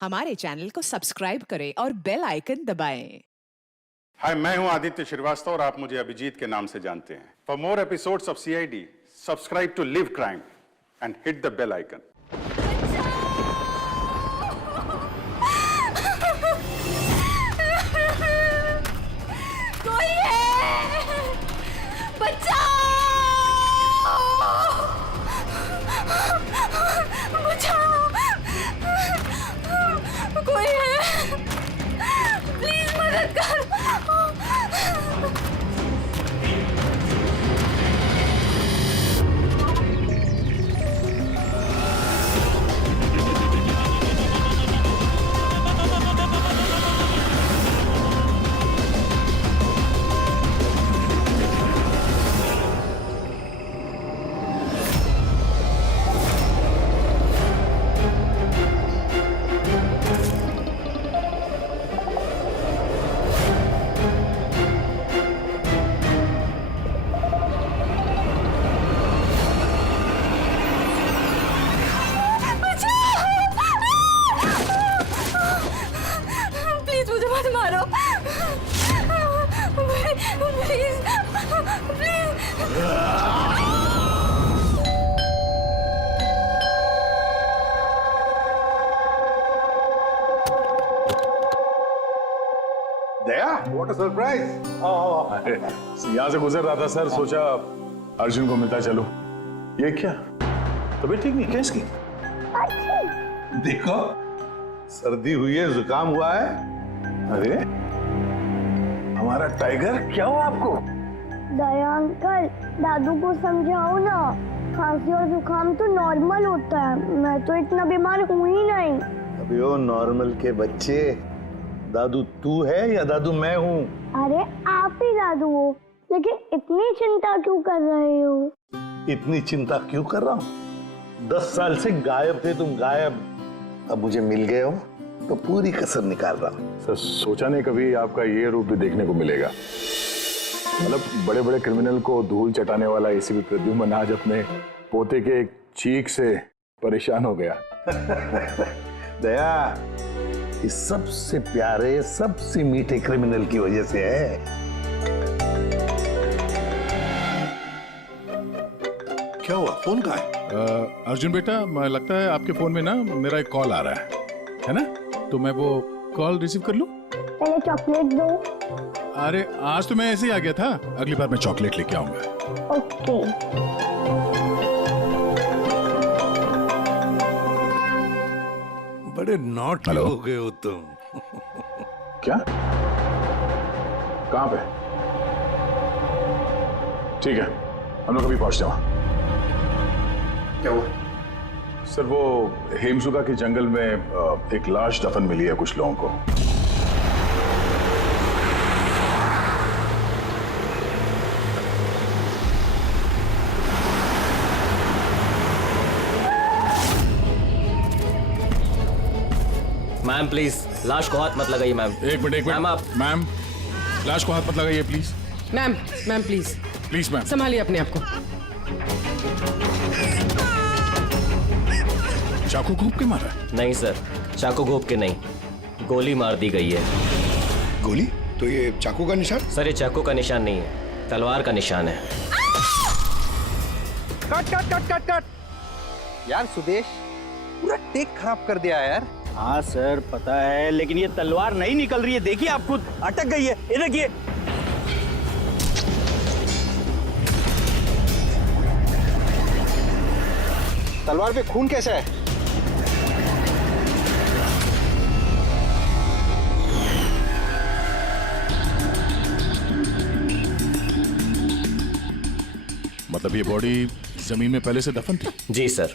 हमारे चैनल को सब्सक्राइब करें और बेल आइकन दबाएं। हाय, मैं हूं आदित्य श्रीवास्तव और आप मुझे अभिजीत के नाम से जानते हैं। For more episodes of CID, subscribe to Live Crime and hit the bell icon. कोई है, बचाओ, बचाओ, कोई है, प्लीज मदद करो। प्लीज मुझे मत मारो, please please. Daya, what a surprise! यहाँ से गुजर रहा था सर, सोचा अर्जुन को मिलता चलो। ये क्या तबीयत ठीक नहीं क्या इसकी? देखो, सर्दी हुई है, जुकाम हुआ है। अरे हमारा टाइगर, क्या हुआ आपको? दया अंकल, दादू को समझाओ ना, खांसी और जुकाम तो नॉर्मल होता है, मैं तो इतना बीमार हूँ ही नहीं। अबे ओ नॉर्मल के बच्चे, दादू तू है या दादू मैं हूँ? अरे आप ही दादू हो, लेकिन इतनी चिंता क्यों कर रहे हो? इतनी चिंता क्यों कर रहा हूँ? 10 साल से गायब थे तुम, गायब। अब मुझे मिल गए हो तो पूरी कसर निकाल रहा हूँ। सर सोचा नहीं कभी आपका ये रूप भी देखने को मिलेगा। मतलब बड़े बड़े क्रिमिनल को धूल चटाने वाला एसीपी प्रद्युम्न आज अपने पोते के एक चीख से परेशान हो गया। दया, इस सबसे प्यारे, सबसे मीठे क्रिमिनल की वजह से है। क्या हुआ, फोन कहाँ है? अर्जुन बेटा, लगता है आपके फोन में ना मेरा एक कॉल आ रहा है ना? तो मैं वो कॉल रिसीव कर लूं? पहले चॉकलेट दो। अरे आज तो मैं ऐसे ही आ गया था, अगली बार मैं चॉकलेट लेके आऊंगा। ओके। बड़े नॉट हो गए हो तुम। क्या? कहां पे? ठीक है, हम लोग अभी पहुंचते हैं वहां। क्या हुआ? सर वो हेमसुगा के जंगल में एक लाश दफन मिली है कुछ लोगों को। मैम प्लीज लाश को हाथ मत लगाइए मैम। एक मिनट मैम आप मैम, लाश को हाथ मत लगाइए please. Ma'am ma'am please please ma'am, संभालिए अपने आप को। चाकू घोंप के मारा? नहीं सर, चाकू घोंप के नहीं, गोली मार दी गई है। गोली? तो ये चाकू का निशान? सर ये चाकू का निशान नहीं है, तलवार का निशान है। Cut cut cut cut cut यार, सुदेश पूरा टेक खराब कर दिया यार। हाँ सर पता है, लेकिन ये तलवार नहीं निकल रही है, देखिए आप खुद अटक गई है, ये देखिए। तलवार पे खून कैसा है? मतलब ये बॉडी जमीन में पहले से दफन थी? जी सर।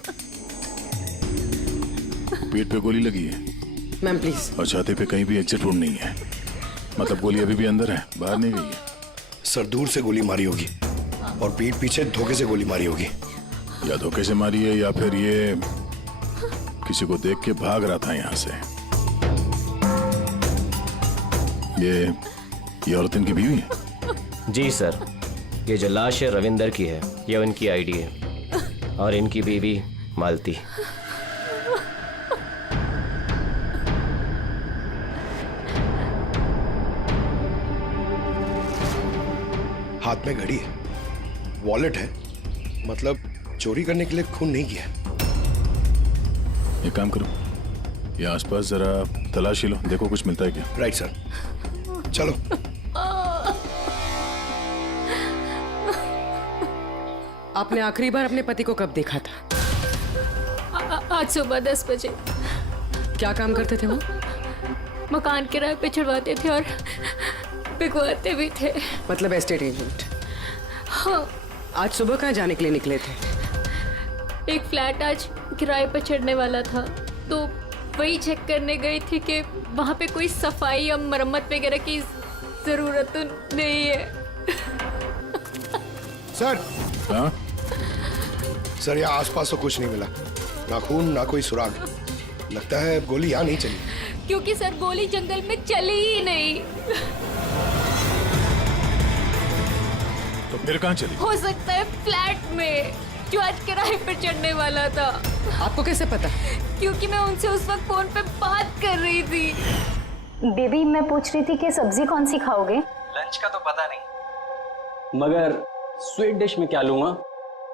पेट पे गोली लगी है मैम प्लीज। और छाती पे कहीं भी एग्जिट वुंड नहीं है, मतलब गोली अभी भी अंदर है, बाहर नहीं गई है। सर दूर से गोली मारी होगी और पीठ पीछे धोखे से गोली मारी होगी। या धोखे से मारी है या फिर ये किसी को देख के भाग रहा था यहाँ से। ये औरत इनकी बीवी है? जी सर, ये जो लाश है रविंदर की है, ये उनकी आईडी है और इनकी बीवी मालती। हाथ में घड़ी है, वॉलेट है, मतलब चोरी करने के लिए खून नहीं किया। एक काम करो, ये आसपास जरा तलाशी लो, देखो कुछ मिलता है क्या। राइट सर, चलो। आपने आखिरी बार अपने पति को कब देखा था? आज सुबह 10 बजे। क्या काम करते थे वो? मकान किराए पे चढ़वाते थे और बिकवाते भी थे। मतलब एस्टेट एजेंट। हाँ। आज सुबह कहाँ जाने के लिए निकले थे? एक फ्लैट आज किराए पर चढ़ने वाला था, तो वही चेक करने गई थी कि वहाँ पे कोई सफाई या मरम्मत वगैरह की जरूरत तो नहीं है। सर। हाँ? सर, यहाँ आसपास तो कुछ नहीं मिला, ना खून ना कोई सुराग। लगता है गोली यहाँ नहीं चली। क्योंकि सर गोली जंगल में चली ही नहीं। तो फिर कहाँ चली? हो सकता है फ्लैट में, जो आज किराए पर चढ़ने वाला था। आपको कैसे पता? क्योंकि मैं उनसे उस वक्त फोन पे बात कर रही थी। बेबी, मैं पूछ रही थी कि सब्जी कौन सी खाओगे? लंच का तो पता नहीं, मगर स्वीट डिश में क्या लूंगा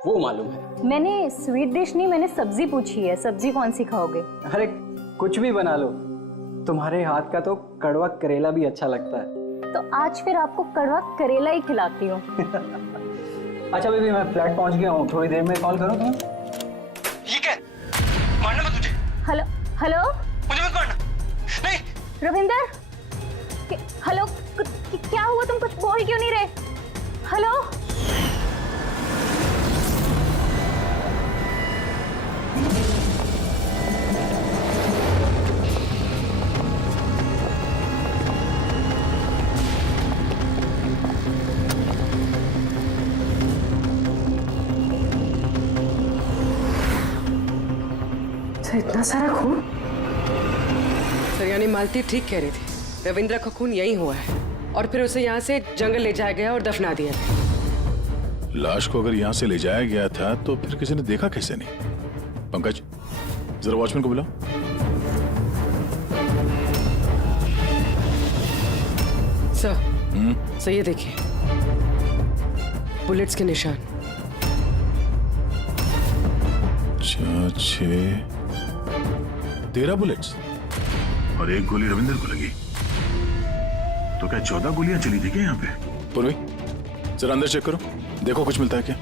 वो मालूम है। मैंने स्वीट डिश नहीं, मैंने सब्जी पूछी है। सब्जी कौन सी खाओगे? अरे कुछ भी बना लो, तुम्हारे हाथ का तो कड़वा करेला भी अच्छा लगता है। तो आज फिर आपको कड़वा करेला ही खिलाती हूँ। अच्छा बेबी, मैं फ्लैट पहुंच गया हूँ, थोड़ी देर में कॉल करूँ तुम्हें? ठीक है, मारना मत मुझे। हेलो हेलो, मुझे मत मारना। नहीं रविंदर, हेलो, क्या हुआ? तुम कुछ बोल क्यों नहीं रहे? हेलो। इतना सारा खून? सर, यानी मालती ठीक कह रही थी, रविंद्र का खून यही हुआ है और फिर उसे यहाँ से जंगल ले जाया गया और दफना दिया गया। लाश को अगर यहाँ से ले जाया गया था तो फिर किसी ने देखा कैसे नहीं? पंकज, जरा वॉचमैन को बुलाओ। सर ये देखिए, बुलेट्स के निशान। 13 बुलेट्स और एक गोली रविंदर को लगी, तो क्या 14 गोलियां चली थी क्या यहाँ पे? पूर्वी, जरा अंदर चेक करो, देखो कुछ मिलता है क्या।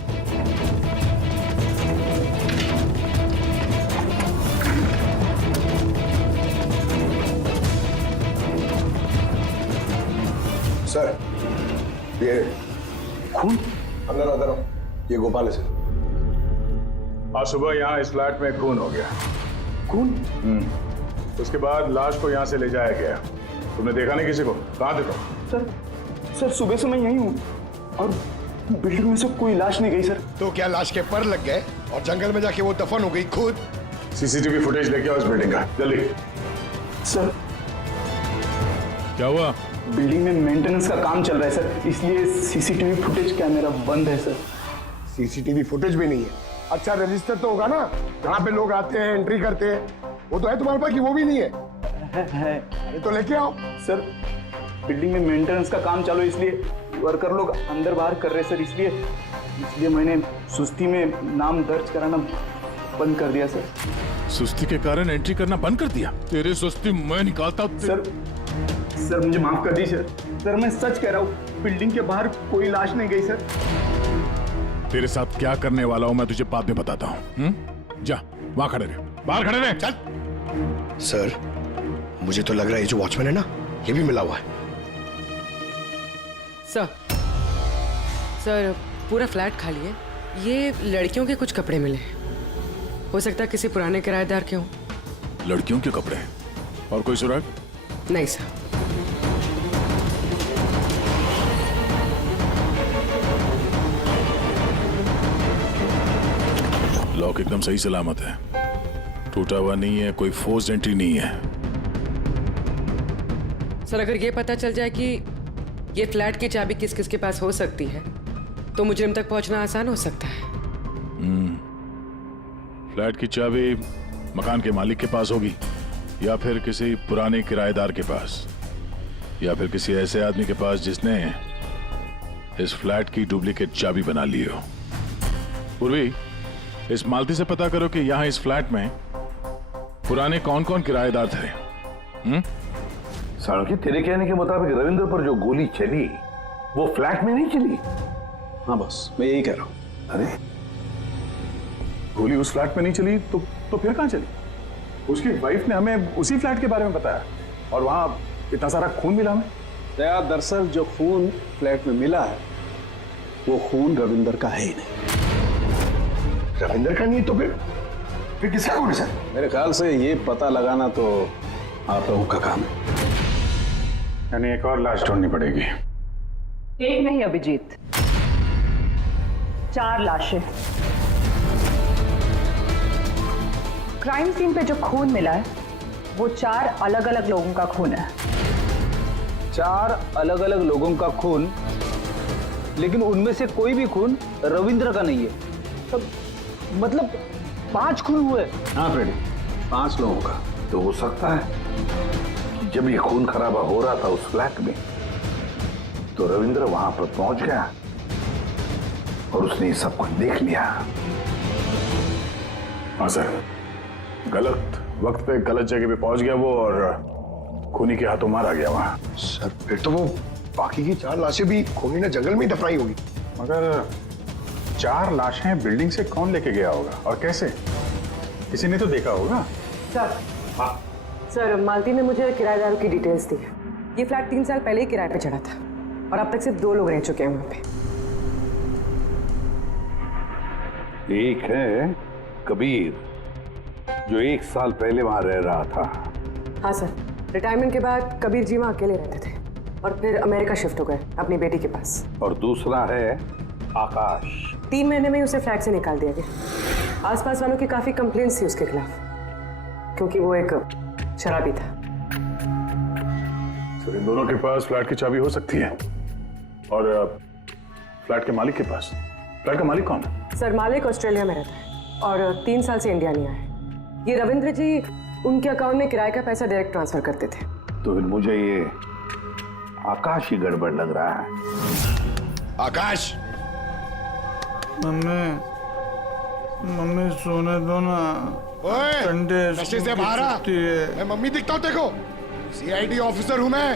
सर, ये खून अंदर आता रहो। ये गोपाल है सर। आज सुबह यहाँ इस फ्लैट में खून हो गया। खून? उसके बाद लाश को यहाँ से ले जाया गया। तुमने देखा नहीं किसी को? कहाँ थे तुम? सर सुबह से मैं यहीं हूँ और बिल्डिंग में से कोई लाश नहीं गई सर। तो क्या लाश के पर लग गए और जंगल में जाके वो दफन हो गई खुद? सीसीटीवी फुटेज लेके आओ इस बिल्डिंग का, जल्दी। सर, क्या हुआ? बिल्डिंग में मेंटेनेंस का काम चल रहा है सर, इसलिए सीसीटीवी फुटेज कैमरा बंद है सर। सीसीटीवी फुटेज भी नहीं है? अच्छा, रजिस्टर तो होगा ना, जहाँ पे लोग आते हैं एंट्री करते हैं, वो तो है तुम्हारे पास कि वो भी नहीं है? है। अरे तो लेके आओ। सर, बिल्डिंग में मेंटेनेंस का काम चालू है, इसलिए वर्कर लोग अंदर बाहर कर रहे हैं सर, इसलिए मैंने सुस्ती में नाम दर्ज कराना बंद कर दिया सर। सुस्ती के कारण एंट्री करना बंद कर दिया? तेरे सुस्ती मैं निकालता हूं। सर मुझे माफ कर दीजिए सर, मैं सच कह रहा हूँ, बिल्डिंग के बाहर कोई लाश नहीं गई सर। तेरे साथ क्या करने वाला हूं मैं तुझे बाद में बताता हूँ। जा वहां खड़े रहे, बाहर खड़े रहे। चल। सर, मुझे तो लग रहा है ये जो वॉचमैन है ना, ये भी मिला हुआ है। सर पूरा फ्लैट खाली है, ये लड़कियों के कुछ कपड़े मिले हैं, हो सकता है किसी पुराने किराएदार के हों। लड़कियों के कपड़े हैं और कोई सुराग? नहीं सर। लॉक एकदम सही सलामत है, टूटा हुआ नहीं है, कोई फोर्स एंट्री नहीं है। सर, अगर ये पता चल जाए कि ये फ्लैट की चाबी किस किस के पास हो सकती है तो मुजरिम तक पहुंचना आसान हो सकता है। फ्लैट की चाबी मकान के मालिक के पास होगी, या फिर किसी पुराने किराएदार के पास, या फिर किसी ऐसे आदमी के पास जिसने इस फ्लैट की डुप्लीकेट चाबी बना ली हो। पूर्वी, इस मालती से पता करो कि यहां इस फ्लैट में पुराने कौन कौन किराएदार थे। साड़की, तेरे कहने के मुताबिक रविंद्र पर जो गोली चली वो फ्लैट में नहीं चली? हाँ बॉस, मैं यही कह रहा हूँ। अरे गोली उस फ्लैट में नहीं चली तो फिर कहां चली? उसकी वाइफ ने हमें उसी फ्लैट के बारे में बताया और वहां इतना सारा खून मिला हमें। दरअसल जो खून फ्लैट में मिला है वो खून रविंदर का है ही नहीं। रविंदर का नहीं तो फिर किसका खून है सर? मेरे ख्याल से ये पता लगाना तो आप लोगों का काम है। यानी एक और लाश ढूंढनी पड़ेगी। एक नहीं अभिजीत, 4 लाशें। क्राइम सीन पे जो खून मिला है वो 4 अलग अलग लोगों का खून है। 4 अलग अलग लोगों का खून, लेकिन उनमें से कोई भी खून रविंद्र का नहीं है। तो मतलब 5 खून हुए। हाँ फ्रेडी, 5 लोगों का। तो हो सकता है कि जब ये खून खराबा हो रहा था उस फ्लैट में तो रविंद्र वहां पर पहुंच गया और उसने ये सब कुछ देख लिया। हाँ सर, गलत वक्त पे गलत जगह पे पहुंच गया वो और खूनी के हाथों मारा गया वहां। सर फिर तो वो बाकी की 4 लाशें भी खूनी ने जंगल में ही दफनाई होगी। मगर 4 लाशें बिल्डिंग से कौन लेके गया होगा और कैसे? किसी ने तो देखा होगा। सर, मालती ने मुझे किराएदारों की डिटेल्स दी है। ये फ्लैट 3 साल पहले ही किराए पे चढ़ा था और अब तक सिर्फ 2 लोग रह चुके हैं वहां पे। एक है कबीर जो 1 साल पहले वहां रह रहा था। हाँ सर, रिटायरमेंट के बाद कबीर जी वहां अकेले रहते थे और फिर अमेरिका शिफ्ट हो गए अपनी बेटी के पास। और दूसरा है आकाश। 3 महीने में ही उसे फ्लैट से निकाल दिया गया। आसपास वालों की काफी कंप्लेंट्स थी उसके खिलाफ क्योंकि वो एक शराबी था। तो इन दोनों के पास फ्लैट की चाबी हो सकती है और फ्लैट के मालिक के पास। फ्लैट का मालिक कौन है? सर, मालिक ऑस्ट्रेलिया में रहता है और 3 साल से इंडिया नहीं आया है। ये रविंद्र जी उनके अकाउंट में किराए का पैसा डायरेक्ट ट्रांसफर करते थे। तो फिर मुझे ये आकाश ही गड़बड़ लग रहा है। आकाश, मम्मी सोने दो ना। ओए, नशे से बाहर आ। मैं मम्मी दिखता हूँ देखो? सीआईडी ऑफिसर हूँ मैं।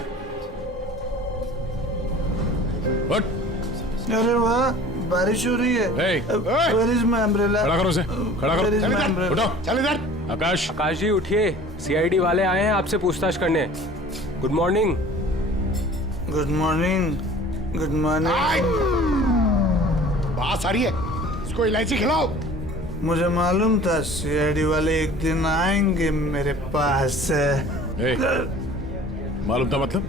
अरे वाह, बारिश हो रही है। Where is my umbrella? खड़ा करो उसे, खड़ा करो। Where is my umbrella? उठो। चल इधर। आकाश जी उठिए, सीआईडी वाले आए हैं आपसे पूछताछ करने। Good morning. Good morning. Good morning. बात आ रही है, इसको इलायची खिलाओ। मुझे मालूम था सीआईडी वाले एक दिन आएंगे मेरे पास। मालूम था मतलब?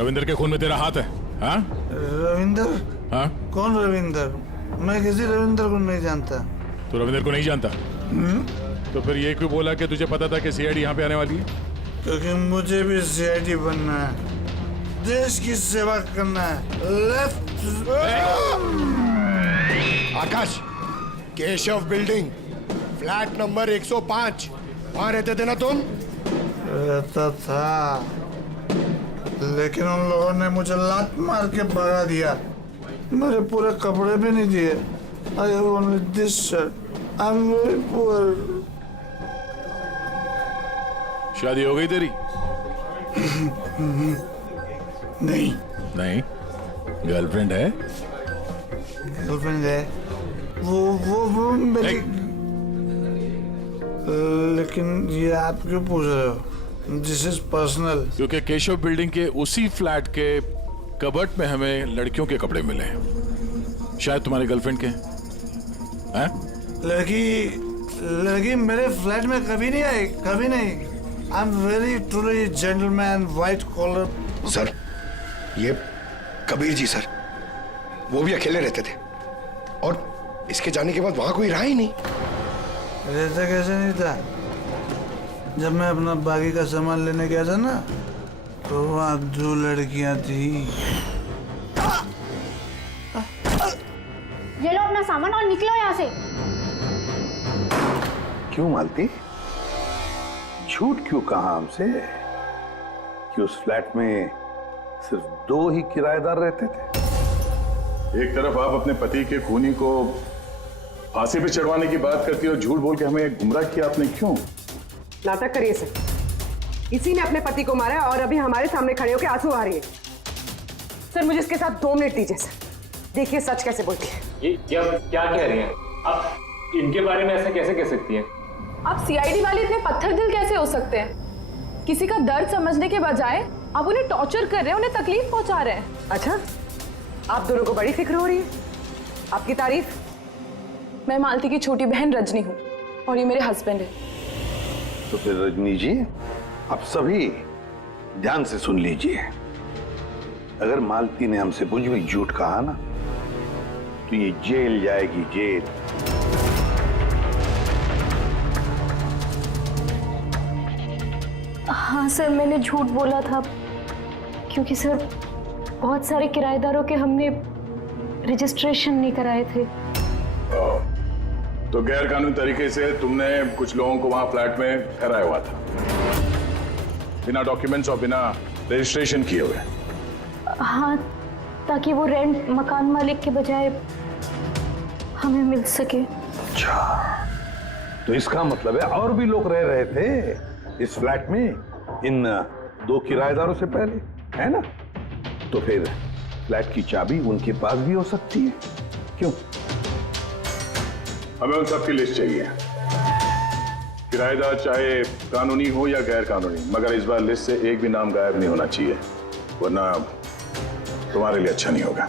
रविंद्र के खून में तेरा हाथ है? हाँ? रविंद्र? हाँ? कौन रविंद्र? मैं किसी रविंद्र को नहीं जानता। तो रविंद्र को नहीं जानता? तो फिर ये क्यों बोला कि तुझे पता था कि सीआईडी यहाँ पे आने वाली है? क्योंकि मुझे भी सीआईडी बनना है, देश की सेवा करना है। लेफ्ट। आकाश, केशव बिल्डिंग, फ्लैट नंबर 105, वहां रहते थे ना तुम? रहता था, लेकिन उन लोगों ने मुझे लात मार के भगा दिया। मेरे पूरे कपड़े भी नहीं दिए। I have only this shirt. I'm very poor. शादी हो गई तेरी? नहीं। नहीं? गर्लफ्रेंड है? गर्लफ्रेंड है। वो मेरी। लेकिन ये आप क्यों पूछ रहे हो? This is personal. क्योंकि केशव बिल्डिंग के उसी फ्लैट के कबर्ड में हमें लड़कियों के कपड़े मिले हैं, शायद तुम्हारी गर्लफ्रेंड के हैं? लड़की मेरे फ्लैट में कभी नहीं आई, कभी नहीं। I am very truly gentleman, white collar. Sir, ये कबीर जी सर, वो भी अकेले रहते थे और इसके जाने के बाद वहां कोई रहा ही नहीं। रहता कैसे नहीं था? जब मैं अपना बाकी का सामान लेने गया था ना, तो वहां 2 लड़कियां थी। ये लो अपना सामान और निकलो यहाँ से। क्यों मालती? झूठ क्यों कहा हमसे कि उस फ्लैट में सिर्फ 2 ही किराएदार रहते थे? एक तरफ आप अपने पति के खूनी को फांसी पे चढ़वाने की बात करती हो, झूठ बोल के हमें गुमराह किया आपने, क्यों? नाटक करिए सर, इसी ने अपने पति को मारा है और अभी हमारे सामने खड़े होकर आंसू आ रही है। सर मुझे इसके साथ 2 मिनट दीजिए सर, देखिए सच कैसे बोलती है। ये क्या कह रही हैं आप? इनके बारे में ऐसा कैसे कह सकती हैं? आप सीआईडी वाले इतने पत्थर दिल कैसे हो सकते हैं? किसी का दर्द समझने के बजाय आप उन्हें टॉर्चर कर रहे हैं, उन्हें तकलीफ पहुंचा रहे हैं। अच्छा, आप दोनों को बड़ी फिक्र हो रही है? आपकी तारीफ? मैं मालती की छोटी बहन रजनी हूँ और ये मेरे हस्बैंड है। तो फिर रजनी जी, आप सभी ध्यान से सुन लीजिए। अगर मालती ने हमसे कुछ भी झूठ कहा ना, तो ये जेल जाएगी, जेल। हाँ सर, मैंने झूठ बोला था क्योंकि सर बहुत सारे किराएदारों के हमने रजिस्ट्रेशन नहीं कराए थे। तो गैर कानूनी तरीके से तुमने कुछ लोगों को वहां फ्लैट में ठहराया हुआ था, बिना डॉक्यूमेंट्स और बिना रजिस्ट्रेशन किए हुए। हाँ, ताकि वो रेंट मकान मालिक के बजाय हमें मिल सके। अच्छा, तो इसका मतलब है और भी लोग रह रहे थे इस फ्लैट में इन 2 किराएदारों से पहले, है ना? तो फिर फ्लैट की चाबी उनके पास भी हो सकती है, क्यों? हमें उन सबकी लिस्ट चाहिए, किराएदार चाहे कानूनी हो या गैर कानूनी, मगर इस बार लिस्ट से एक भी नाम गायब नहीं होना चाहिए, वरना तुम्हारे लिए अच्छा नहीं होगा।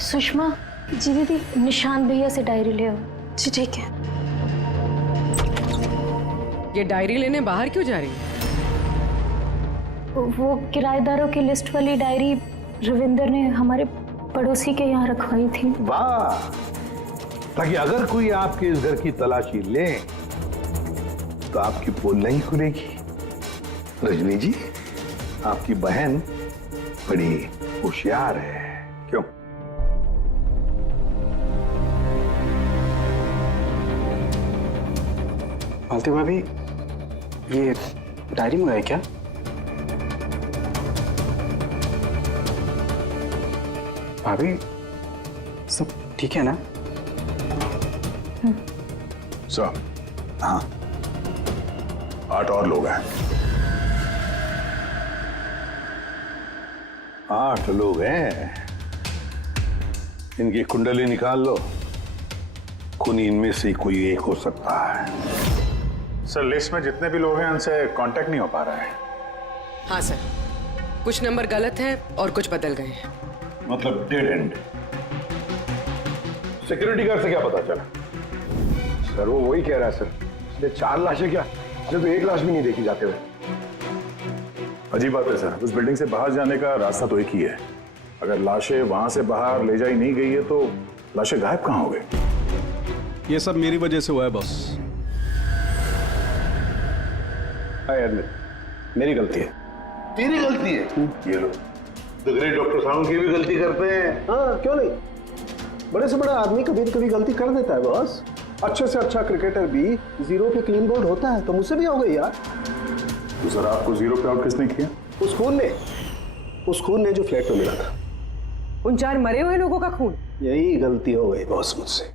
सुषमा जी, दीदी निशान भैया से डायरी ले आओ। जी ठीक है। ये डायरी लेने बाहर क्यों जा रही है? वो किराएदारों की लिस्ट वाली डायरी रविंदर ने हमारे पड़ोसी के यहाँ रखवाई थी। वाह, ताकि अगर कोई आपके इस घर की तलाशी ले तो आपकी पोल नहीं खुलेगी। रजनी जी, आपकी बहन बड़ी होशियार है, क्यों? मालती भाभी, ये डायरी मंगाई क्या? भाभी, सब ठीक है ना? सर, हाँ, 8 और लोग हैं। 8 लोग हैं। इनकी कुंडली निकाल लो, खूनी इनमें से कोई एक हो सकता है। सर, लिस्ट में जितने भी लोग हैं उनसे कांटेक्ट नहीं हो पा रहा है। हाँ सर, कुछ नंबर गलत हैं और कुछ बदल गए हैं। मतलब डेड एंड। सिक्योरिटी गार्ड से क्या पता चला? सर वो वही कह रहा है सर, इसलिए 4 लाशें क्या, इसलिए तो 1 लाश भी नहीं देखी जाते हुए। अजीब बात है सर, उस बिल्डिंग से बाहर जाने का रास्ता तो एक ही है। अगर लाशें वहां से बाहर ले जाई नहीं गई है तो लाशें गायब कहां हो गई? ये सब मेरी वजह से हुआ है बॉस। मेरी गलती है। तेरी गलती है? ये लो, तो ग्रेट डॉक्टर साहब की भी गलती करते हैं। हाँ, क्यों नहीं? बड़े से बड़ा आदमी कभी न कभी गलती कर देता है बॉस। अच्छे से अच्छा क्रिकेटर भी 0 पे क्लीन बोल्ड होता है, तो मुझसे भी हो गई यार। तो सर, आपको 0 पे आउट किसने किया? उस खून ने जो फ्लैट में मिला था। उन 4 मरे हुए लोगों का खून? यही गलती हो गई बॉस मुझसे।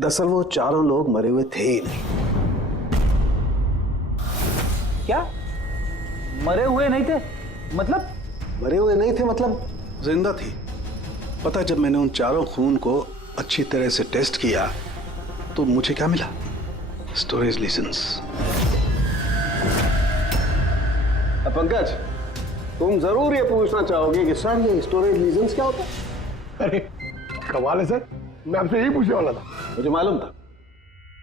दरअसल वो 4 लोग मरे हुए थे ही नहीं। क्या? मरे हुए नहीं थे? मतलब? मरे हुए नहीं थे मतलब जिंदा थी। पता, जब मैंने उन 4 खून को अच्छी तरह से टेस्ट किया तो मुझे क्या मिला? Storage licence. पंकज, तुम जरूर ये पूछना चाहोगे कि सर ये स्टोरेज लाइसेंस क्या होता है? अरे कमाल है सर, मैं आपसे यही पूछने वाला था। मुझे मालूम था।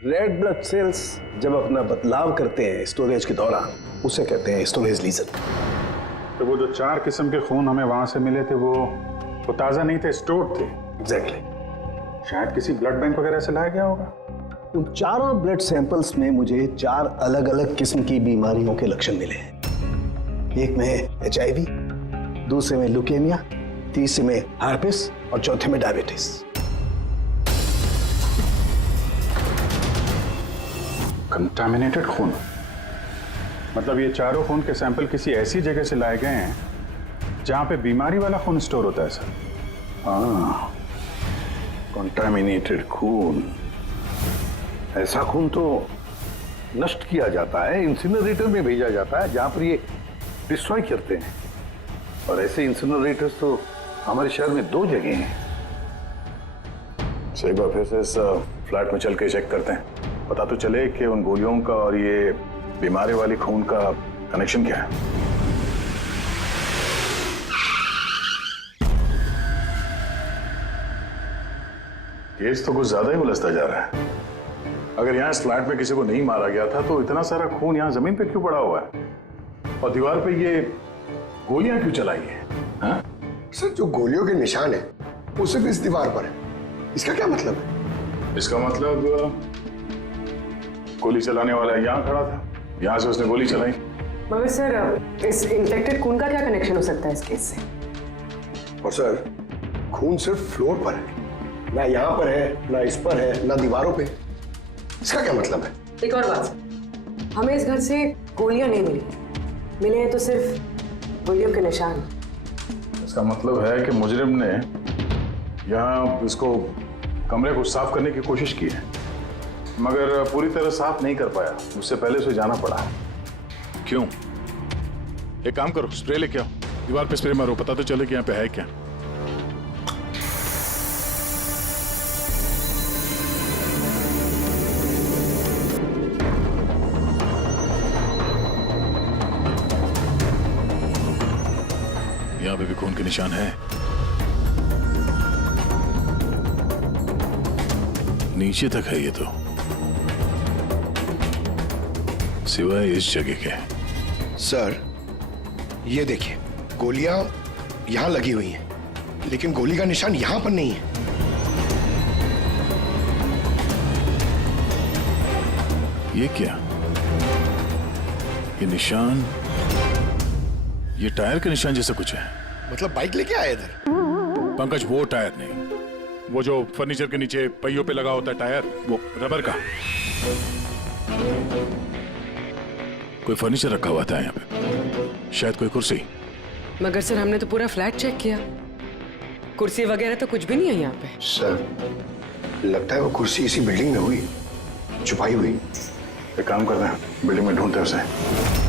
रेड ब्लड सेल्स जब अपना बदलाव करते हैं स्टोरेज के दौरान, उसे कहते हैं स्टोरेज लीजन। तो वो जो 4 किस्म के खून हमें वहां से मिले थे वो ताजा नहीं थे, स्टोर्ड थे। एग्जैक्टली। शायद किसी ब्लड बैंक वगैरह से लाया गया होगा। उन 4 ब्लड सैंपल्स में मुझे 4 अलग अलग किस्म की बीमारियों के लक्षण मिले हैं। एक में HIV, दूसरे में ल्यूकेमिया, तीसरे में हार्पिस और चौथे में डायबिटीज। कंटामिनेटेड खून, मतलब ये 4 खून के सैंपल किसी ऐसी जगह से लाए गए हैं जहां पे बीमारी वाला खून स्टोर होता है सर। हाँ, कंटामिनेटेड खून। ऐसा खून तो नष्ट किया जाता है, इंसिनरेटर में भेजा जाता है जहां पर ये डिस्ट्रॉय करते हैं। और ऐसे इंसिनरेटर्स तो हमारे शहर में 2 जगह हैं। एक बार फिर से इस फ्लैट में चल के चेक करते हैं, पता तो चले कि उन गोलियों का और ये बीमारी वाली खून का कनेक्शन क्या है। केस तो कुछ ज्यादा ही उलझता जा रहा है। अगर यहाँ इस फ्लैट में किसी को नहीं मारा गया था तो इतना सारा खून यहाँ जमीन पे क्यों पड़ा हुआ है, और दीवार पे ये गोलियां क्यों चलाई है? हाँ? सर, जो गोलियों के निशान है वो सिर्फ इस दीवार पर है। इसका क्या मतलब है? इसका मतलब गोली चलाने वाला यहाँ खड़ा था, यहाँ से उसने गोली चलाई। मगर सर, इस इंफेक्टेड खून का क्या कनेक्शन हो सकता है इस केस से? और सर, खून सिर्फ फ्लोर पर है, ना यहाँ पर है, ना इस पर है, ना दीवारों पे। इसका क्या मतलब है? एक और बात, हमें इस घर से गोलियां नहीं मिली, मिले हैं तो सिर्फ गोलियों के निशान। इसका मतलब है कि मुजरिम ने यहाँ इसको कमरे को साफ करने की कोशिश की है, मगर पूरी तरह साफ नहीं कर पाया, उससे पहले उसे जाना पड़ा। क्यों? एक काम करो, स्प्रे लेके आओ, दीवार पे स्प्रे मारो, पता तो चले कि यहाँ पे है क्या। यहाँ पे भी खून के निशान है, नीचे तक है ये तो, सिवाय इस जगह के। सर, ये देखिए, गोलियां यहां लगी हुई हैं, लेकिन गोली का निशान यहां पर नहीं है। ये क्या? ये निशान, ये टायर के निशान जैसा कुछ है। मतलब बाइक लेके आए इधर? पंकज, वो टायर नहीं, वो जो फर्नीचर के नीचे पहियों पे लगा होता है टायर, वो रबर का। कोई फर्नीचर रखा हुआ था यहाँ पे, शायद कोई कुर्सी। मगर सर, हमने तो पूरा फ्लैट चेक किया, कुर्सी वगैरह तो कुछ भी नहीं है यहाँ पे। सर, लगता है वो कुर्सी इसी बिल्डिंग में हुई, छुपाई हुई। एक काम करते हैं, बिल्डिंग में ढूंढते हैं उसे।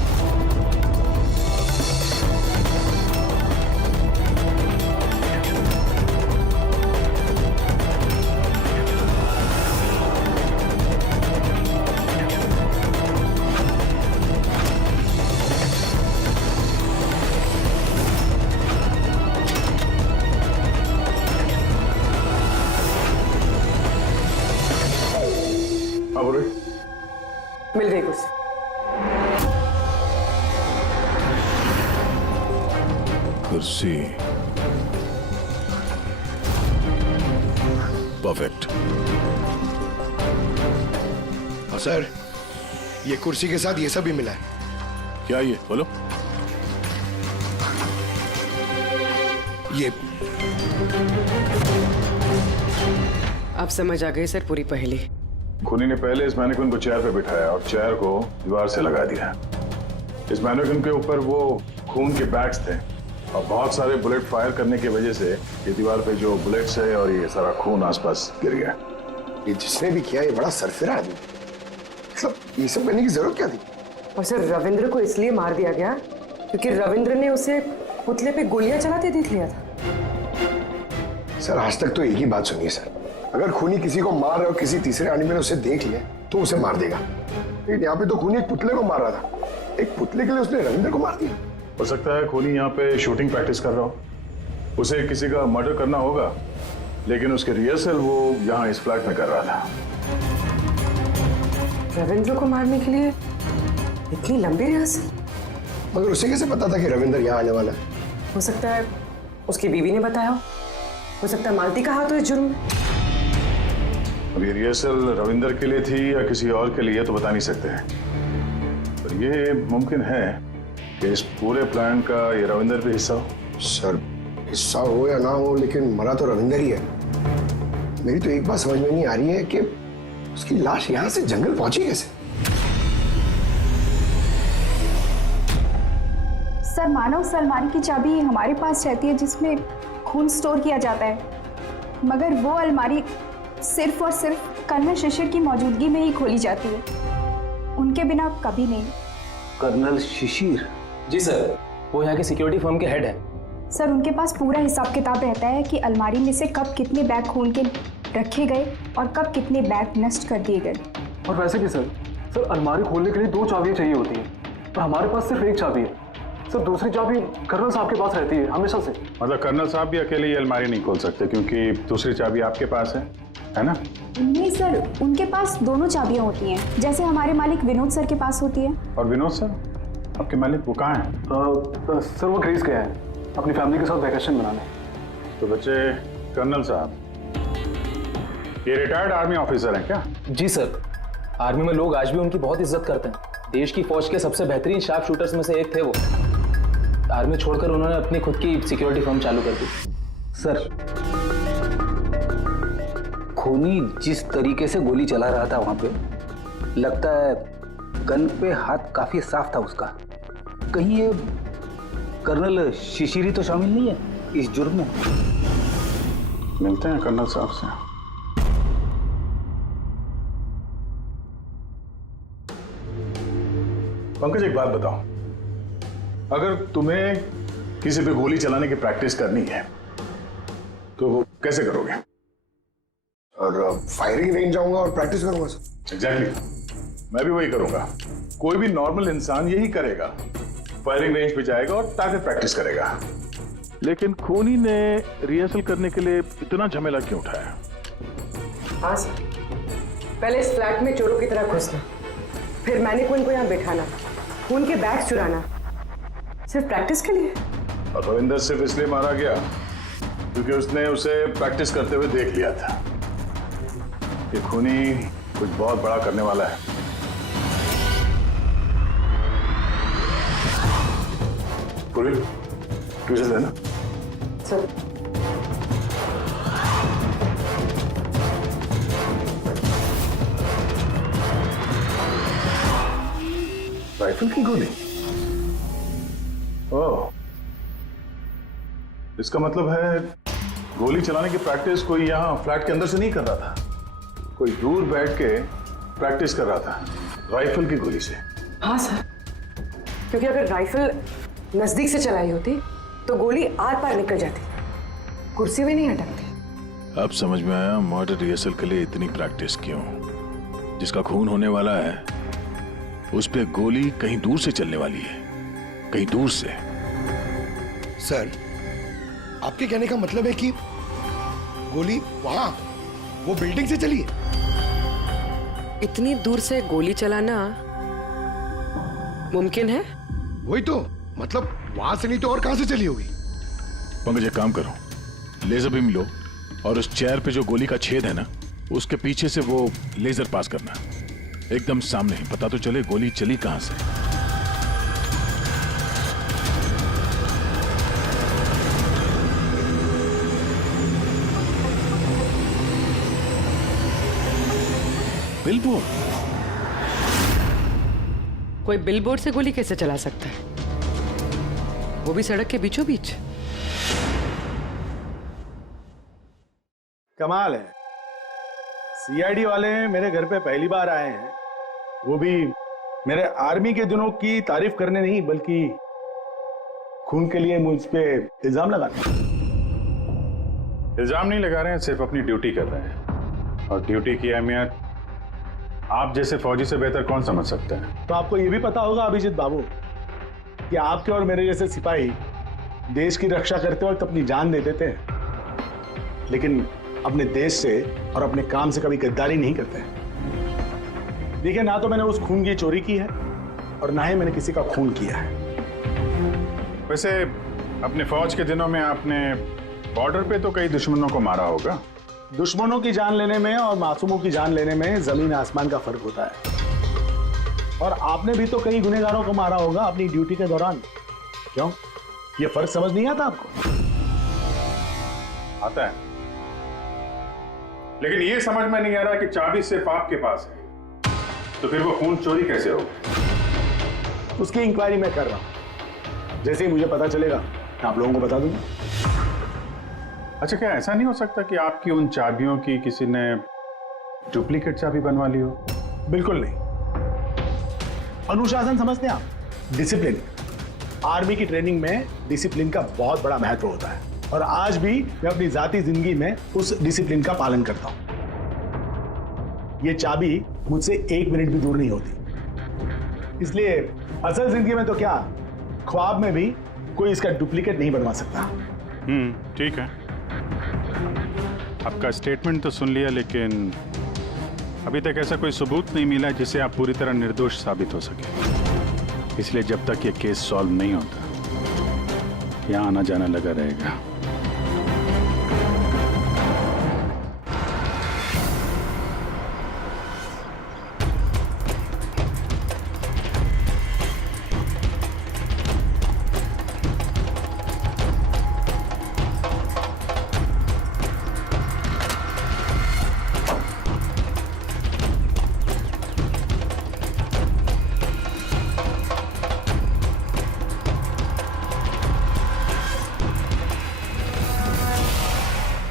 मिल गई कुर्सी। कुर्सी, परफेक्ट। और सर, ये कुर्सी के साथ ये सब भी मिला है। क्या ये? बोलो। ये अब समझ आ गई सर पूरी पहेली। खूनी ने पहले इस मैनिक्विन को चेयर पे बिठाया और चेयर को दीवार से लगा दिया। इस मैनिक्विन के ऊपर वो खून के बैग्स थे और बहुत सारे बुलेट फायर करने की वजह से ये दीवार पे जो बुलेट्स है और ये सारा खून आसपास गिर गया। ये जिसने भी किया, ये बड़ा सरफिरा आदमी। मतलब ये सब करने की जरूरत क्या थी? और सर, रविंद्र को इसलिए मार दिया गया क्योंकि रविंद्र ने उसे पुतले पे गोलियां चलाते देख लिया था। सर, आज तक तो एक ही बात सुनिए सर, अगर खूनी किसी को मार रहा हो, किसी तीसरे आदमी ने उसे देख लिया तो उसे मार देगा, लेकिन यहाँ पे तो खूनी एक पुतले को मार रहा था, एक पुतले के लिए उसने रविंद्र को मार दिया। हो सकता है खूनी यहाँ पे शूटिंग प्रैक्टिस कर रहा हो, उसे किसी का मर्डर करना होगा, लेकिन उसके रिहर्सल वो यहाँ इस फ्लैट में कर रहा था। रविंद्र को मारने के लिए इतनी लंबी रिहर्सल? मगर उसे कैसे पता था कि रविंद्र यहाँ आने वाला है? हो सकता है उसकी बीवी ने बताया हो सकता है मालती का हाथ हो इस जुर्म में। अब ये रिहर्सल रविंद्र के लिए थी या किसी और के लिए तो बता नहीं सकते हैं, पर ये मुमकिन है कि इस पूरे प्लान का ये रविंद्र भी हिस्सा हो। सर, हिस्सा हो या ना हो, लेकिन मरा तो रविंद्र ही है। मेरी तो एक बात समझ में नहीं आ रही है कि उसकी लाश यहाँ से जंगल पहुंची कैसे? सर, मानव सलमानी की चाबी हमारे पास रहती है जिसमें खून स्टोर किया जाता है, मगर वो अलमारी सिर्फ और सिर्फ कर्नल शिशिर की मौजूदगी में ही खोली जाती है, उनके बिना कभी नहीं। कर्नल शिशिर? जी सर, वो यहाँ के सिक्योरिटी फर्म के हेड है। सर, उनके पास पूरा हिसाब किताब रहता है कि अलमारी में से कब कितने बैग खून के रखे गए और कब कितने बैग नष्ट कर दिए गए। और वैसे भी सर अलमारी खोलने के लिए 2 चाबियां चाहिए होती हैं, पर हमारे पास सिर्फ 1 चाबी है। सर, दूसरी चाबी कर्नल साहब के पास रहती है हमेशा से। मतलब कर्नल साहब भी अकेले ये अलमारी नहीं खोल सकते क्योंकि दूसरी चाबी आपके पास है ना? नहीं सर, उनके पास दोनों चाबियां होती हैं, जैसे हमारे मालिक विनोद सर के पास होती है। और विनोद सर, आपके मालिक वो कहाँ हैं? सर, वो ग्रीस गए हैं अपनी फैमिली के साथ वैकेशन मनाने। तो बच्चे, कर्नल साहब ये रिटायर्ड आर्मी ऑफिसर हैं क्या? जी सर, आर्मी में लोग आज भी उनकी बहुत इज्जत करते हैं। देश की फौज के सबसे बेहतरीन शार्प शूटर्स में से एक थे वो। आर्मी छोड़कर उन्होंने अपनी खुद की सिक्योरिटी फर्म चालू कर दी। सर, खूनी जिस तरीके से गोली चला रहा था वहां पे, लगता है गन पे हाथ काफी साफ था उसका। कहीं ये कर्नल शिशिरी तो शामिल नहीं है इस जुर्म में? मिलते हैं कर्नल साहब से। पंकज, एक बात बताओ, अगर तुम्हें किसी पे गोली चलाने की प्रैक्टिस करनी है तो वो कैसे करोगे? और फायरिंग रेंज जाऊंगा और प्रैक्टिस करूंगा सर। एग्जैक्टली, मैं भी वही करूंगा। कोई भी नॉर्मल इंसान यही करेगा, फायरिंग रेंज पे जाएगा और ताकत प्रैक्टिस करेगा। लेकिन खूनी ने रिहर्सल करने के लिए इतना झमेला क्यों उठाया? हाँ सर, पहले इस फ्लैट में चोरों की तरह घुसना, फिर मैनिक्विन को यहाँ बिठाना, खून के बैग चुराना, सिर्फ प्रैक्टिस के लिए। और रविंदर सिर्फ इसलिए मारा गया क्योंकि उसने उसे प्रैक्टिस करते हुए देख लिया था। ये खूनी कुछ बहुत बड़ा करने वाला है। पूरी ट्यूशन है ना सर? राइफल की गोली? ओह, इसका मतलब है गोली चलाने की प्रैक्टिस कोई यहाँ फ्लैट के अंदर से नहीं कर रहा था, कोई दूर बैठ के प्रैक्टिस कर रहा था राइफल की गोली से। हाँ सर, क्योंकि अगर राइफल नजदीक से चलाई होती तो गोली आर पार निकल जाती, कुर्सी में नहीं अटकती। अब समझ में आया मर्डर रिहर्सल के लिए इतनी प्रैक्टिस क्यों। जिसका खून होने वाला है उस पे गोली कहीं दूर से चलने वाली है, कहीं दूर से। सर, आपके कहने का मतलब है कि गोली वहां वो बिल्डिंग से चली है? इतनी दूर से गोली चलाना मुमकिन है? वही तो, मतलब वहां से नहीं तो और कहां से चली होगी? पंकज, एक काम करो, लेजर बीम लो और उस चेयर पे जो गोली का छेद है ना, उसके पीछे से वो लेजर पास करना, एकदम सामने, पता तो चले गोली चली कहां से। बिलबोर्ड? कोई बिलबोर्ड से गोली कैसे चला सकता है, वो भी सड़क के बीचों बीच? कमाल है, सीआईडी वाले मेरे घर पे पहली बार आए हैं, वो भी मेरे आर्मी के दिनों की तारीफ करने नहीं बल्कि खून के लिए मुझ पे इल्जाम लगाने। इल्जाम नहीं लगा रहे हैं, सिर्फ अपनी ड्यूटी कर रहे हैं, और ड्यूटी की अहमियत आप जैसे फौजी से बेहतर कौन समझ सकता है। तो आपको ये भी पता होगा अभिजीत बाबू कि आपके और मेरे जैसे सिपाही देश की रक्षा करते वक्त अपनी जान दे देते हैं, लेकिन अपने देश से और अपने काम से कभी गद्दारी नहीं करते हैं। देखिए, ना तो मैंने उस खून की चोरी की है और ना ही मैंने किसी का खून किया है। वैसे अपने फौज के दिनों में आपने बॉर्डर पे तो कई दुश्मनों को मारा होगा। दुश्मनों की जान लेने में और मासूमों की जान लेने में जमीन आसमान का फर्क होता है। और आपने भी तो कई गुनहगारों को मारा होगा अपनी ड्यूटी के दौरान। क्यों, ये फर्क समझ नहीं आता आपको? आता है, लेकिन ये समझ में नहीं आ रहा कि चाबी सिर्फ आपके पास है, तो फिर वो खून चोरी कैसे हो? उसकी इंक्वायरी मैं कर रहा हूं, जैसे ही मुझे पता चलेगा मैं आप लोगों को बता दूंगा। अच्छा, क्या ऐसा नहीं हो सकता कि आपकी उन चाबियों की किसी ने डुप्लीकेट चाबी बनवा ली हो? बिल्कुल नहीं। अनुशासन समझते हैं आप? डिसिप्लिन। आर्मी की ट्रेनिंग में डिसिप्लिन का बहुत बड़ा महत्व होता है और आज भी मैं अपनी जाती जिंदगी में उस डिसिप्लिन का पालन करता हूं। ये चाबी मुझसे 1 मिनट भी दूर नहीं होती, इसलिए असल जिंदगी में तो क्या, ख्वाब में भी कोई इसका डुप्लीकेट नहीं बनवा सकता। ठीक है, आपका स्टेटमेंट तो सुन लिया, लेकिन अभी तक ऐसा कोई सबूत नहीं मिला जिससे आप पूरी तरह निर्दोष साबित हो सके। इसलिए जब तक ये केस सॉल्व नहीं होता, यहाँ आना जाना लगा रहेगा।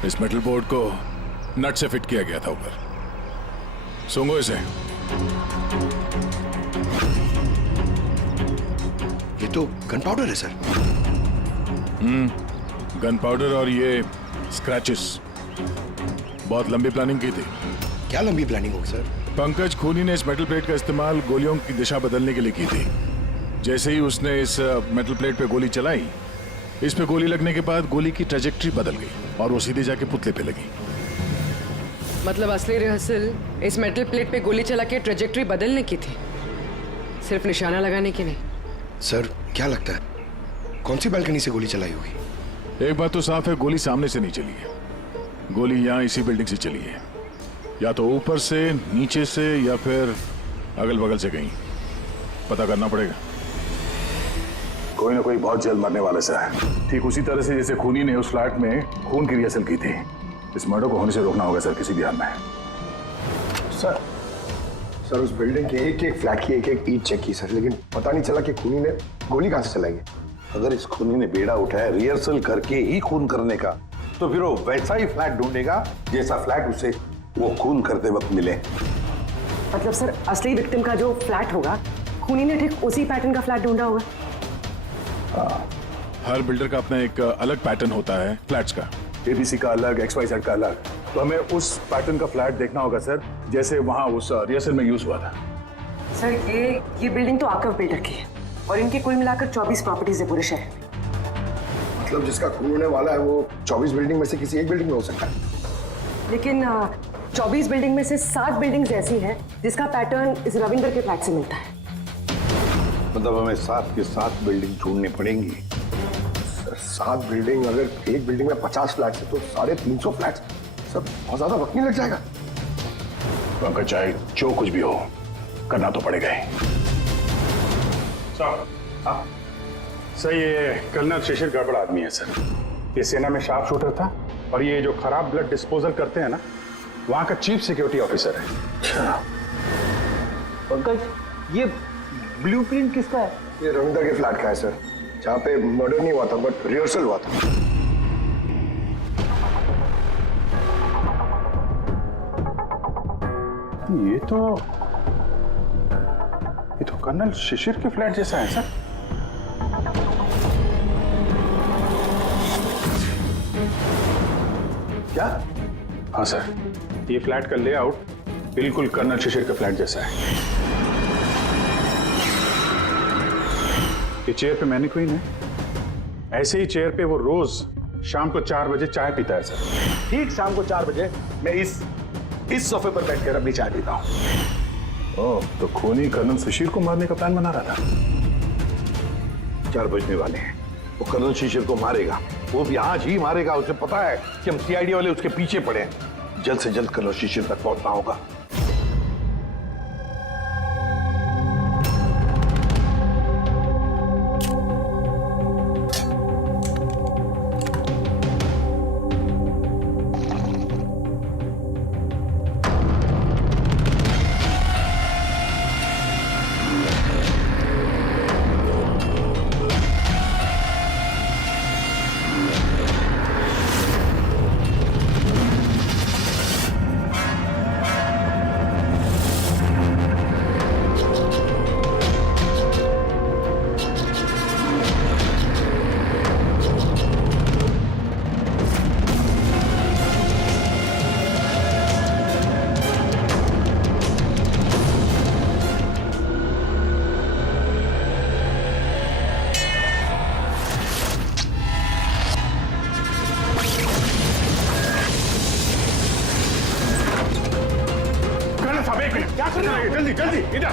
इस मेटल बोर्ड को नट से फिट किया गया था ऊपर। सूंघो इसे। ये तो गन पाउडर है सर। गन पाउडर और ये स्क्रैचेस। बहुत लंबी प्लानिंग की थी। क्या लंबी प्लानिंग होगी सर? पंकज खूनी ने इस मेटल प्लेट का इस्तेमाल गोलियों की दिशा बदलने के लिए की थी। जैसे ही उसने इस मेटल प्लेट पे गोली चलाई, इस पे गोली लगने के बाद गोली की ट्रेजेक्ट्री बदल गई और वो सीधे जाके पुतले पे लगी। मतलब असली रिहर्सल इस मेटल प्लेट पे गोली चला के ट्रेजेक्ट्री बदलने की थी, सिर्फ निशाना लगाने की नहीं। सर क्या लगता है, कौन सी बालकनी से गोली चलाई होगी? एक बात तो साफ है, गोली सामने से नहीं चली है। गोली यहाँ इसी बिल्डिंग से चली है, या तो ऊपर से, नीचे से, या फिर अगल बगल से कहीं। पता करना पड़ेगा। कोई ना कोई बहुत जल्द मरने वाला सा है, ठीक उसी तरह से जैसे खूनी ने उस फ्लैट में खून की रिहर्सल की थी। इस मर्डर को होने से रोकना होगा सर, किसी भी हाल में। सर उस बिल्डिंग के एक एक फ्लैट की एक एक ईंट चेक की सर, लेकिन पता नहीं चला कि खूनी ने गोली कहां से चलाई है। अगर इस खूनी ने बेड़ा उठाया रिहर्सल करके ही खून करने का, तो फिर वो वैसा ही फ्लैट ढूंढेगा जैसा फ्लैट उसे वो खून करते वक्त मिले। मतलब सर असली विक्टिम का जो फ्लैट होगा, खूनी ने ठीक उसी पैटर्न का फ्लैट ढूंढा होगा। हर बिल्डर का अपना एक अलग पैटर्न होता है फ्लैट्स का। एबीसी का अलग, XYZ का अलग। तो हमें उस पैटर्न का फ्लैट देखना होगा सर, जैसे वहां उस रिहर्सल में यूज हुआ था। सर ये बिल्डिंग तो आकव बिल्डर की है और इनकी कुल मिलाकर 24 प्रॉपर्टीज है पूरे शहर में। मतलब जिसका खून होने वाला है वो 24 बिल्डिंग में से किसी एक बिल्डिंग में हो सकता है। लेकिन 24 बिल्डिंग में से 7 बिल्डिंग्स ऐसी हैं जिसका पैटर्न इस रविंद्र के फ्लैट से मिलता है। मतलब हमें 7 के 7 बिल्डिंग ढूंढनी पड़ेंगी। 7 बिल्डिंग, अगर एक बिल्डिंग में 50 फ्लैट्स है तो 350 फ्लैट्स, सब बहुत ज्यादा वक्त नहीं लग जाएगा। पंकज चाहे जो कुछ भी हो, करना तो पड़ेगा ही। सर ये कर्नल शिशिर गड़बड़ आदमी है सर। ये सेना में शार्प शूटर था और ये जो खराब ब्लड डिस्पोजल करते हैं ना, वहां का चीफ सिक्योरिटी ऑफिसर है। अच्छा पंकज, ये ब्लूप्रिंट किसका है? ये रविंद्र के फ्लैट का है सर, जहाँ पे मर्डर नहीं हुआ था बट रिहर्सल हुआ था। ये तो कर्नल शिशिर के फ्लैट जैसा है सर। क्या? हाँ सर, ये फ्लैट का लेआउट बिल्कुल कर्नल शिशिर के फ्लैट जैसा है। ये चेयर पे मैंने कोई नहीं, ऐसे ही चेयर पे वो रोज शाम को 4 बजे चाय पीता है सर। ठीक शाम को 4 बजे मैं इस सोफे पर बैठकर अपनी चाय पीता हूँ। ओह, तो खूनी कर्नल शिशिर को मारने का प्लान बना रहा था। 4 बजने वाले हैं, वो कर्नल शिशिर को मारेगा, वो भी आज ही मारेगा। उसे पता है कि हम CID वाले उसके पीछे पड़े हैं। जल्द से जल्द कर्नल शिशिर तक पहुंचना होगा। जल्दी जल्दी इधर।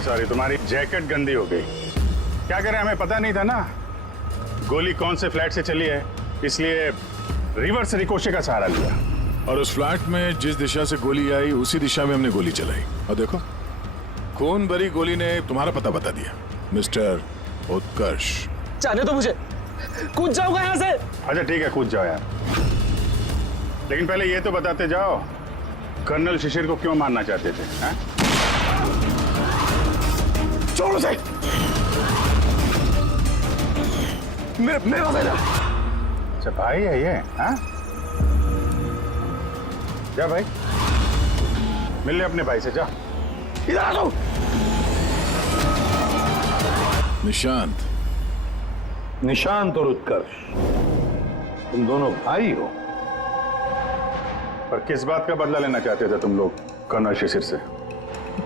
सॉरी तुम्हारी जैकेट गंदी हो गई। क्या करें, हमें पता नहीं था ना गोली कौन से फ्लैट से चली है, इसलिए रिवर्स रिकोशे का सहारा लिया। और उस फ्लैट में जिस दिशा से गोली आई उसी दिशा में हमने गोली चलाई, और देखो खून भरी गोली ने तुम्हारा पता बता दिया, मिस्टर उत्कर्ष। जाने दो मुझे, कूद जाऊंगा यहाँ से। अच्छा ठीक है, कूद जाओ यार, लेकिन पहले ये तो बताते जाओ कर्नल शिशिर को क्यों मारना चाहते थे? हा? छोड़ उसे। मेरा बेटा। अच्छा भाई है ये? हाँ? जा भाई, मिल ले अपने भाई से, जा। इधर आ जाओ। निशांत। निशांत और उत्कर्ष, तुम दोनों भाई हो। पर किस बात का बदला लेना चाहते थे तुम लोग कर्नल शिशिर से?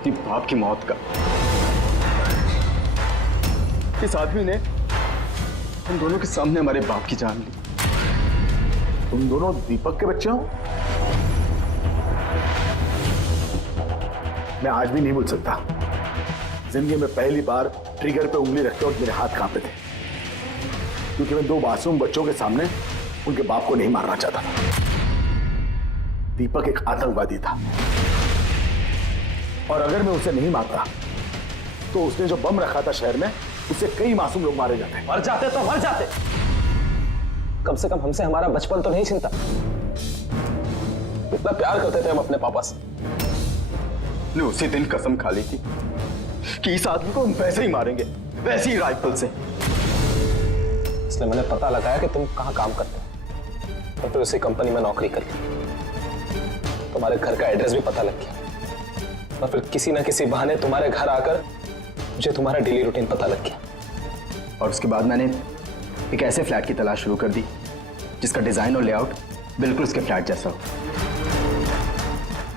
बाप की मौत का। इस आदमी ने हम दोनों के सामने हमारे बाप की जान ली। तुम दोनों दीपक के बच्चे हो? मैं आज भी नहीं भूल सकता, जिंदगी में पहली बार ट्रिगर पे उंगली रखते वक्त मेरे हाथ कांपे थे, क्योंकि मैं दो मासूम बच्चों के सामने उनके बाप को नहीं मारना चाहता था। दीपक एक आतंकवादी था, और अगर मैं उसे नहीं मारता तो उसने जो बम रखा था शहर में, उससे कई मासूम लोग मारे जाते। मर जाते तो मर जाते, कम से कम हमसे हमारा बचपन तो नहीं छिनता। इतना प्यार करते थे हम अपने पापा से। ने उसी दिन कसम खा ली थी कि इस आदमी को हम वैसे ही मारेंगे, वैसे ही राइफल से। इसलिए मैंने पता लगाया कि तुम कहाँ काम करते हो, और फिर उसी कंपनी में नौकरी कर ली। तुम्हारे घर का एड्रेस भी पता लग गया, और फिर किसी ना किसी बहाने तुम्हारे घर आकर मुझे तुम्हारा डेली रूटीन पता लग गया। और उसके बाद मैंने एक ऐसे फ्लैट की तलाश शुरू कर दी जिसका डिजाइन और लेआउट बिल्कुल उसके फ्लैट जैसा हो।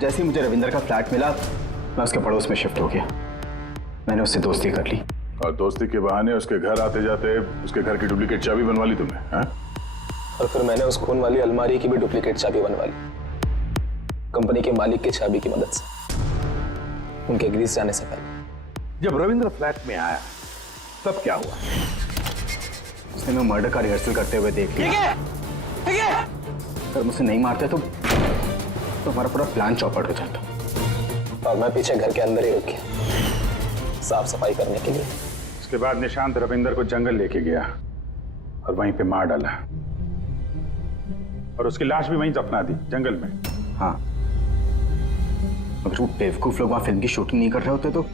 जैसे ही मुझे रविंद्र का फ्लैट मिला, मैं उसके पड़ोस में शिफ्ट हो गया। मैंने उससे दोस्ती कर ली, और दोस्ती के बहाने उसके घर आते जाते उसके घर की डुप्लीकेट चाबी बनवा ली तुमने? हाँ? और फिर मैंने उस खून वाली अलमारी की भी डुप्लीकेट चाबी बनवा ली, कंपनी के मालिक की चाबी की मदद से, उनके ग्रीस जाने से पहले। जब रविंद्र फ्लैट में आया तब क्या हुआ? उसने मैं मर्डर का रिहर्सल करते हुए देख लिया। ठीक है। अगर मुझसे नहीं मारते तो हमारा पूरा प्लान चौपट हो जाता। और मैं पीछे घर के अंदर ही रुक गया, साफ सफाई करने के लिए। उसके बाद निशांत रविंदर को जंगल लेके गया और वहीं पे मार डाला, और उसकी लाश भी वहीं दफना दी जंगल में। हाँ, अगर वो बेवकूफ लोग वहां फिल्म की शूटिंग नहीं कर रहे होते तो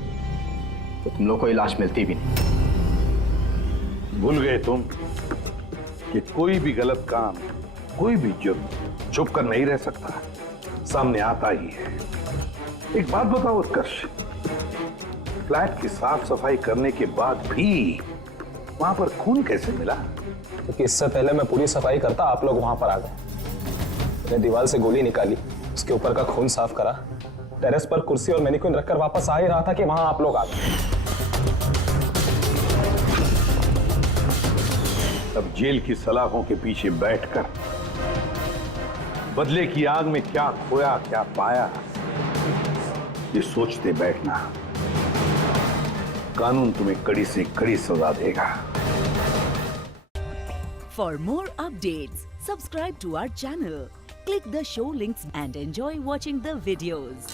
तुम लोग को ये लाश मिलती भी नहीं। भूल गए तुम कि कोई भी गलत काम, कोई भी जुर्म छुप कर नहीं रह सकता, सामने आता ही है। एक बात बताओ उत्कर्ष, फ्लैट की साफ सफाई करने के बाद भी वहां पर खून कैसे मिला? क्योंकि इससे पहले मैं पूरी सफाई करता, आप लोग वहां पर आ गए। मैंने दीवार से गोली निकाली, उसके ऊपर का खून साफ करा, टेरेस पर कुर्सी और मैनिक्विन रखकर वापस आ ही रहा था कि वहां आप लोग आ गए। अब जेल की सलाखों के पीछे बैठकर बदले की आग में क्या खोया क्या पाया, ये सोचते बैठना कानून तुम्हें कड़ी से कड़ी सजा देगा। For more updates, subscribe to our channel, click the show links and enjoy watching the videos.